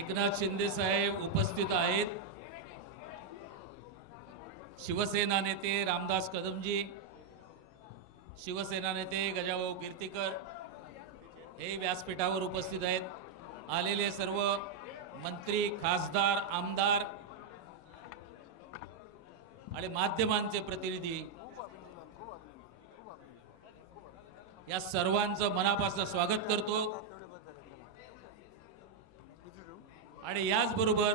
एकनाथ शिंदे साहेब उपस्थित आहेत। शिवसेना नेते रामदास कदमजी, शिवसेना नेते गजाभाऊ कीर्तीकर हे व्यासपीठावर उपस्थित आहेत। आलेले सर्व मंत्री, खासदार, आमदार आणि माध्यमांचे प्रतिनिधी या सर्वांचं मनापासून स्वागत करतो। आणि याचबरोबर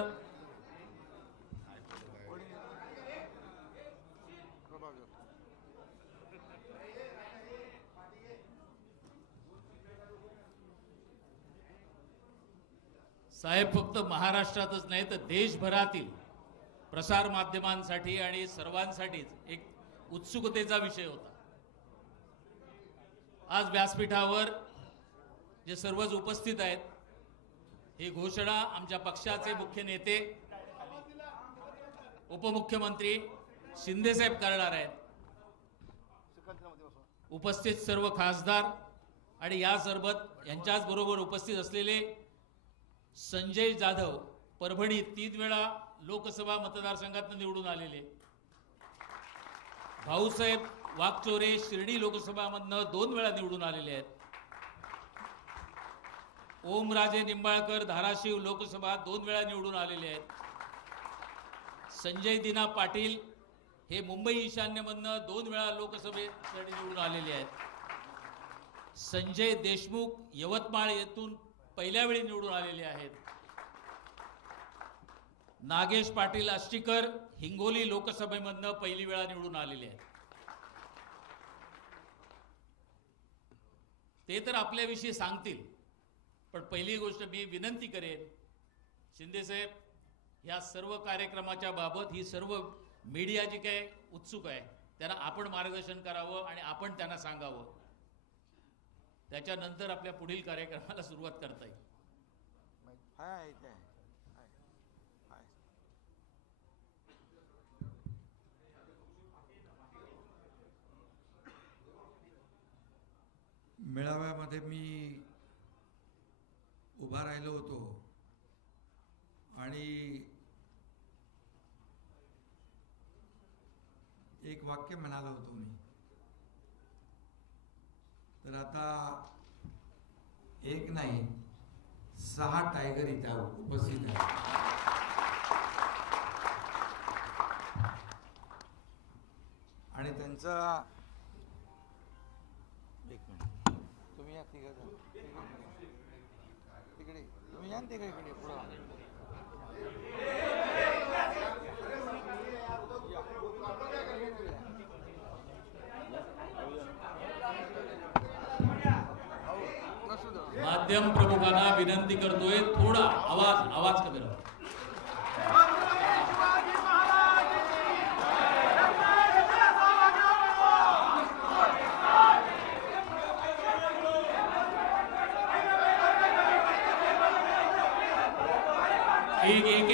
साहेब फक्त महाराष्ट्रातच नाही तर देशभरातील प्रसार माध्यमांसाठी आणि सर्वांसाठीच एक उत्सुकतेचा विषय होता। आज व्यासपीठावर जे सर्वच उपस्थित आहेत, ही घोषणा आमच्या पक्षाचे मुख्य नेते उपमुख्यमंत्री शिंदे साहेब करणार आहेत। उपस्थित सर्व खासदार आणि या सोबत यांच्याच बरोबर उपस्थित असलेले संजय जाधव, परभणी 3 वेळा लोकसभा मतदारसंघातून निवडून आलेले, भाऊसाहेब वागचोरे शिर्डी लोकसभामधून 2 वेळा निवडून आलेले आहेत, ओमराजे निंबाळकर धाराशिव लोकसभा 2 वेळा निवडून आलेले आहेत, संजय दिना पाटील हे मुंबई ईशान्यमधून 2 वेळा लोकसभेसाठी निवडून आलेले आहेत, संजय देशमुख यवतमाळ येथून पहिल्या वेळी निवडून आलेले आहेत, नागेश पाटील आष्टीकर हिंगोली लोकसभेमधून पहिली वेळा निवडून आलेले आहेत। ते तर आपल्याविषयी सांगतील, पण पहिली गोष्ट मी विनंती करेन, शिंदे साहेब या सर्व कार्यक्रमाच्या बाबत ही सर्व मीडिया जी काय उत्सुक आहे त्यांना आपण मार्गदर्शन करावं आणि आपण त्यांना सांगावं, त्याच्यानंतर आपल्या पुढील कार्यक्रमाला सुरुवात करता येईल। मेळाव्यामध्ये मी उभा राहिलो होतो आणि एक वाक्य म्हणालो होतो मी, तर आता एक नाही 6 टायगर इथे उपस्थित आहेत आणि त्यांचा एक मिनिट तुम्ही या तिकडे तुम्ही या तिकडे पुढं माध्यम प्रमुखांना विनंती करतोय, थोडा आवाज कमी राहा।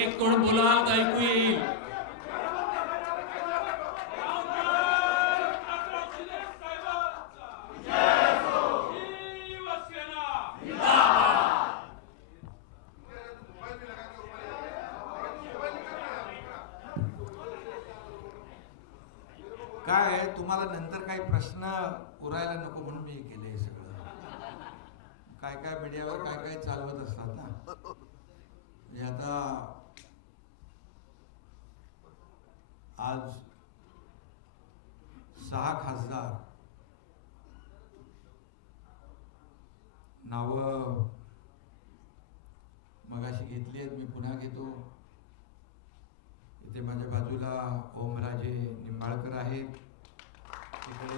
एक कोण बोलाल तर ऐकू येईल। काय आहे, तुम्हाला नंतर काही प्रश्न उरायला नको म्हणून मी केलंय सगळं। काय मीडियावर काय चालवत असतात ना, म्हणजे आता आज 6 खासदार नावं मगाशी घेतली आहेत, मी पुन्हा घेतो। इथे माझ्या बाजूला ओमराजे निंबाळकर आहेत, इकडे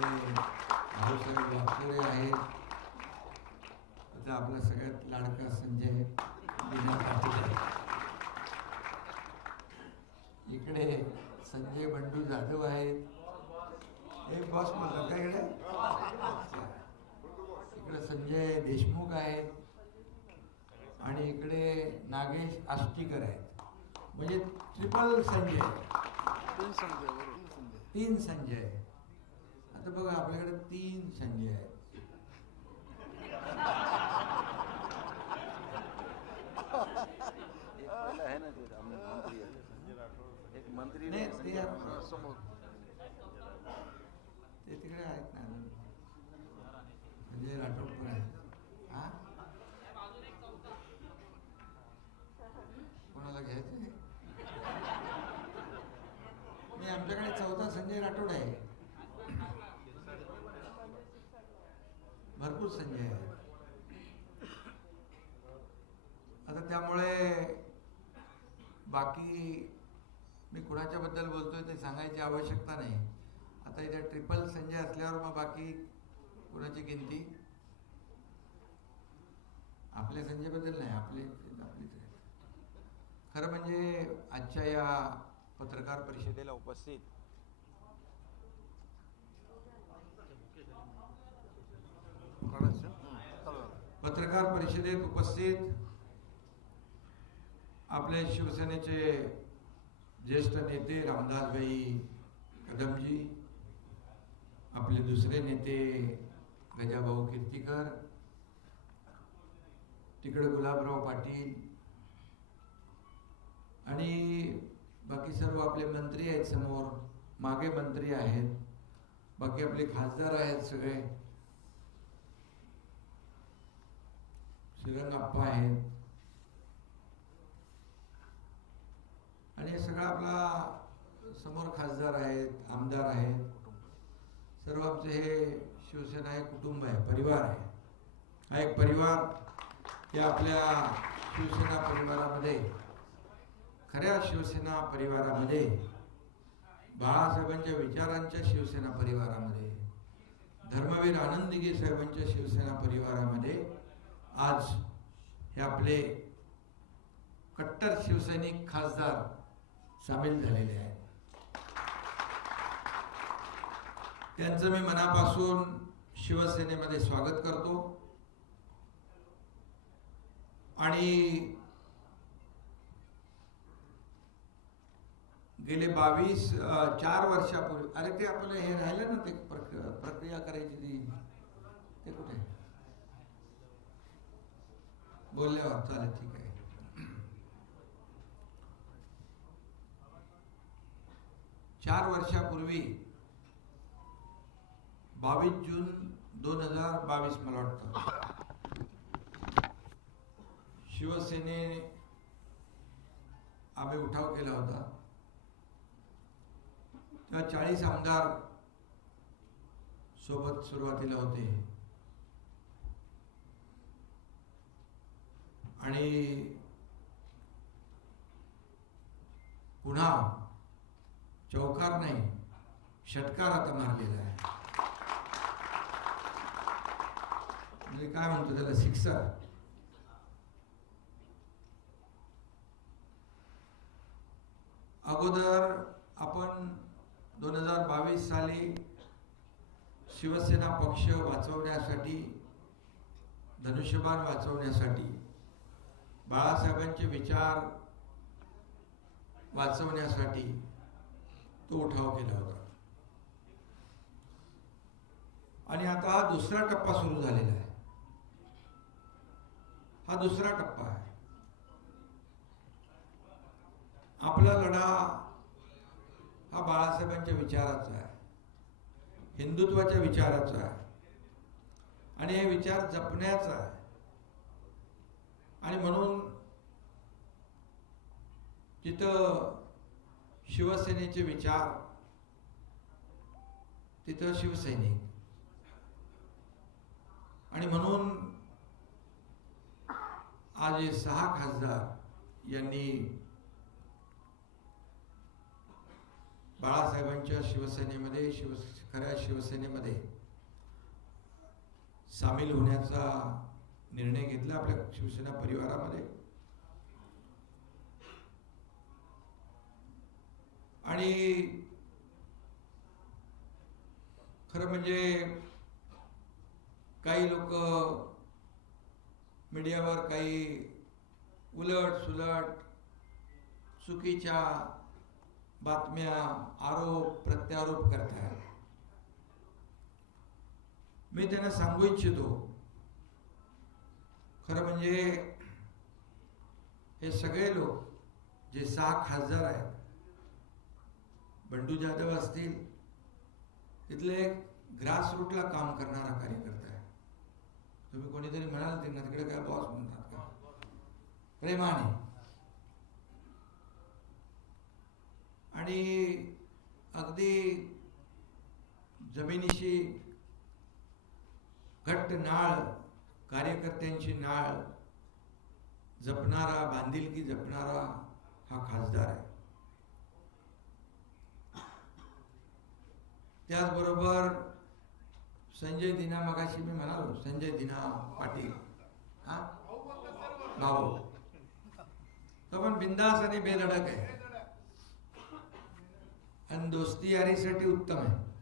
भाऊसाहेब वागचोरे आहेत, इथे आपला सगळ्यात लाडका संजय दिना पाटील आहे, इकडे संजय बंडू जाधव आहेत, एक बॉस म्हणलं का इकडे संजय देशमुख आहेत आणि इकडे नागेश आष्टीकर आहेत, म्हणजे ट्रिपल संजय, 3 संजय। आता बघा आपल्याकडे 3 संजय आहेत। एक मंत्री नाही, ते समोर ते तिकडे आहेत ना संजय राठोड पण आहे. हा कोणाला घ्यायचं आहे? मी आमच्याकडे चौथा संजय राठोड आहे. भरपूर संजय आहे. आता त्यामुळे बाकी मी कुणाच्या बद्दल बोलतोय ते सांगायची आवश्यकता नाही. आता इथे ट्रिपल संजय असल्यावर मग बाकी कुणाची गिनती? आपल्या संजय बद्दल नाही, आपलीच आहे. खरं म्हणजे आजच्या या पत्रकार परिषदेला उपस्थित आपले शिवसेनेचे ज्येष्ठ नेते रामदासभाई कदमजी, आपले दुसरे नेते गजाभाऊ कीर्तीकर, तिकडे गुलाबराव पाटील आणि बाकी सर्व आपले मंत्री आहेत. समोर मागे मंत्री आहेत, बाकी आपले खासदार आहेत, सगळे श्रीरंगाप्पा आहेत आणि हे सगळं आपला समोर खासदार आहेत, आमदार आहेत. सर्व आमचे हे शिवसेना हे कुटुंब आहे, परिवार आहे. हा एक परिवार या आपल्या शिवसेना परिवारामध्ये, खऱ्या शिवसेना परिवारामध्ये, बाळासाहेबांच्या विचारांच्या शिवसेना परिवारामध्ये, धर्मवीर आनंदगी साहेबांच्या शिवसेना परिवारामध्ये आज हे आपले कट्टर शिवसैनिक खासदार सामील झालेले आहेत. त्यांचं मी मनापासून शिवसेनेमध्ये स्वागत करतो आणि गेले 4 वर्षापूर्वी, अरे ते आपलं हे राहिलं ना, ते प्रक्रिया करायची ती, ते कुठे बोलल्यावर चालेल, ठीक आहे. 4 वर्षापूर्वी 22 जून 2022 मला वाटतं, शिवसेनेने आम्ही उठाव केला होता. तेव्हा 40 आमदार सोबत सुरुवातीला होते आणि पुन्हा चौकार नाही, षटकार आता मारलेला आहे. म्हणजे काय म्हणतो त्याला, सिक्सर. अगोदर आपण 2022 साली शिवसेना पक्ष वाचवण्यासाठी, धनुष्यबाण वाचवण्यासाठी, बाळासाहेबांचे विचार वाचवण्यासाठी तो उठाव केला होता. आणि आता हा दुसरा टप्पा सुरू झालेला आहे. हा दुसरा टप्पा आहे. आपला लढा हा बाळासाहेबांच्या विचाराचा आहे, हिंदुत्वाच्या विचाराचा आहे आणि हे विचार जपण्याचा आहे. आणि म्हणून जिथं शिवसेनेचे विचार तिथं शिवसैनिक. आणि म्हणून आज हे 6 खासदार यांनी बाळासाहेबांच्या शिवसेनेमध्ये, खऱ्या शिवसेनेमध्ये सामील होण्याचा निर्णय घेतला आपल्या शिवसेना परिवारामध्ये. आणि खरं म्हणजे काही लोक मीडियावर काही उलट सुलट चुकीच्या बातम्या, आरोप प्रत्यारोप करतात. मी त्यांना सांगू इच्छितो, खरं म्हणजे हे सगळे लोक जे 6 खासदार आहेत, बंडू जाधव असतील, तिथले एक ग्रासरूटला काम करणारा कार्यकर्ता आहे. तुम्ही कोणीतरी म्हणाल ते ना तिकडे काय बॉस म्हणतात का, प्रेमाने. आणि अगदी जमिनीशी घट्ट नाळ, कार्यकर्त्यांची नाळ जपणारा, बांधिलकी जपणारा हा खासदार आहे. त्याचबरोबर संजय दिना, मगाशी मी म्हणालो संजय दिना पाटील, हा भाऊ, तो पण बिंदास आणि बेधडक आहे आणि दोस्ती यारीसाठी उत्तम आहे.